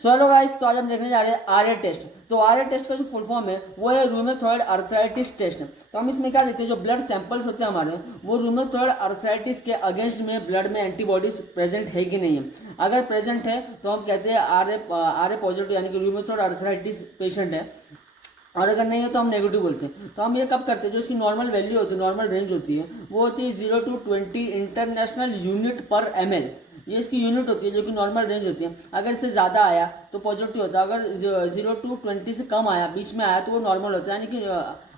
So hello guys, तो आज हम देखने जा रहे हैं आर्य टेस्ट। तो आर्य टेस्ट का जो फुल फॉर्म है वो है रूमेटॉइड अर्थराइटिस टेस्ट। तो हम इसमें क्या देखते हैं, जो ब्लड सैंपल्स होते हैं हमारे, वो रूमेटॉइड अर्थराइटिस के अगेंस्ट में ब्लड में एंटीबॉडीज प्रेजेंट है कि नहीं है। अगर प्रेजेंट है तो हम कहते हैं आर्य पॉजिटिव, यानी कि रूमेटॉइड अर्थराइटिस पेशेंट है। और अगर नहीं है तो हम नेगेटिव बोलते हैं। तो हम ये कब करते हैं, जो इसकी नॉर्मल वैल्यू होती है, नॉर्मल रेंज होती है, वो होती है 0 to 20 इंटरनेशनल यूनिट पर ml। ये इसकी यूनिट होती है, जो कि नॉर्मल रेंज होती है। अगर इससे ज़्यादा आया तो पॉजिटिव होता है, अगर 0 to 20 से कम आया, बीच में आया, तो वो नॉर्मल होता है, यानी कि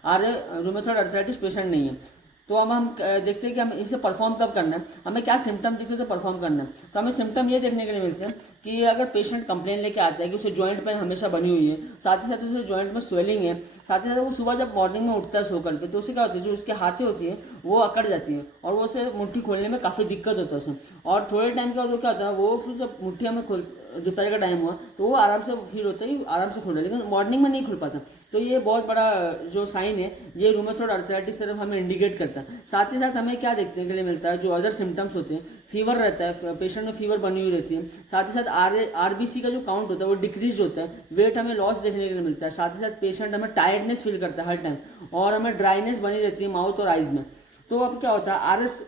आर रूमेटॉइड अर्थराइटिस पेशेंट नहीं है। तो हम देखते हैं कि हम इसे परफॉर्म कब करना है, हमें क्या सिम्टम दिखते हैं तो परफॉर्म करना है। तो हमें सिम्टम ये देखने के लिए मिलते हैं कि अगर पेशेंट कंप्लेन लेके आता है कि उसे जॉइंट पेन हमेशा बनी हुई है, साथ ही साथ उसे जॉइंट में स्वेलिंग है, साथ ही साथ वो सुबह जब मॉर्निंग में उठता है सो करके, तो उसे क्या होता है, जो उसके हाथें होती है वो अकड़ जाती है और वो उसे मुट्ठी खोलने में काफ़ी दिक्कत होता है उसे। और थोड़े टाइम के बाद वो क्या होता है, वो फिर जब मुट्ठी हमें खोल, दोपहर का टाइम हुआ तो वो आराम से फील होता है कि आराम से खुल रहा है, लेकिन मॉर्निंग में नहीं खुल पाता। तो ये बहुत बड़ा जो साइन है, ये रूमेटॉइड अर्थराइटिस सिर्फ हमें इंडिकेट करता है। साथ ही साथ हमें क्या देखने के लिए मिलता है, जो अदर सिम्टम्स होते हैं, फीवर रहता है, पेशेंट में फीवर बनी हुई रहती है। साथ ही साथ आरबीसी का जो काउंट होता है वो डिक्रीज होता है, वेट हमें लॉस देखने के लिए मिलता है। साथ ही साथ पेशेंट हमें टायर्डनेस फील करता है हर टाइम, और हमें ड्राइनेस बनी रहती है माउथ और आइज में। तो अब क्या होता है,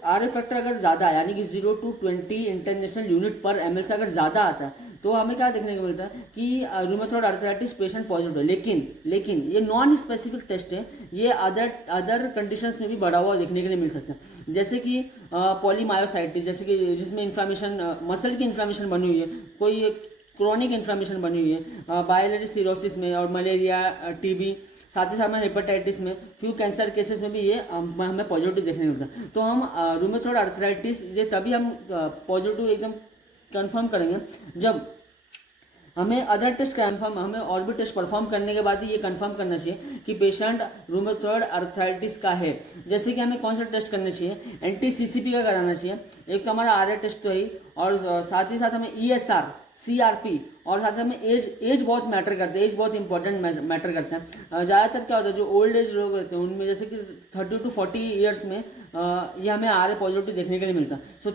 आर फैक्टर अगर ज़्यादा है, यानी कि 0 to 20 इंटरनेशनल यूनिट पर ml से अगर ज़्यादा आता है, तो हमें क्या देखने को मिलता है कि रूमेटॉइड अर्थराइटिस पेशेंट पॉजिटिव है। लेकिन ये नॉन स्पेसिफिक टेस्ट है, ये अदर कंडीशंस में भी बढ़ा हुआ देखने के लिए मिल सकता है, जैसे कि पॉलीमायोसाइटिस, जैसे कि जिसमें इन्फ्लामेशन, मसल की इन्फ्लामेशन बनी हुई है, कोई क्रोनिक इन्फ्लामेशन बनी हुई है, बायलरी सिरोसिस में, और मलेरिया, टीबी, साथ ही साथ में हेपेटाइटिस में, फ्यू कैंसर केसेस में भी ये हमें पॉजिटिव देखने को मिलता है। तो हम रूमेटॉइड अर्थराइटिस ये तभी हम पॉजिटिव एकदम कंफर्म करेंगे जब हमें अदर टेस्ट कंफर्म, हमें और भी टेस्ट परफॉर्म करने के बाद ही ये कंफर्म करना चाहिए कि पेशेंट रूमेटॉइड अर्थराइटिस का है। जैसे कि हमें कौन सा टेस्ट करना चाहिए, एंटी सीसीपी का कराना चाहिए, एक तो हमारा आर टेस्ट तो ही, और साथ ही साथ हमें ईएसआर, सीआरपी, और साथ ही हमें एज बहुत मैटर करते हैं, एज बहुत इंपॉर्टेंट मैटर करते हैं। ज़्यादातर क्या होता है, जो ओल्ड एज लोग रहते हैं उनमें, जैसे कि 30 to 40 ईयर्स में ये हमें आर पॉजिटिव देखने के लिए मिलता है। सो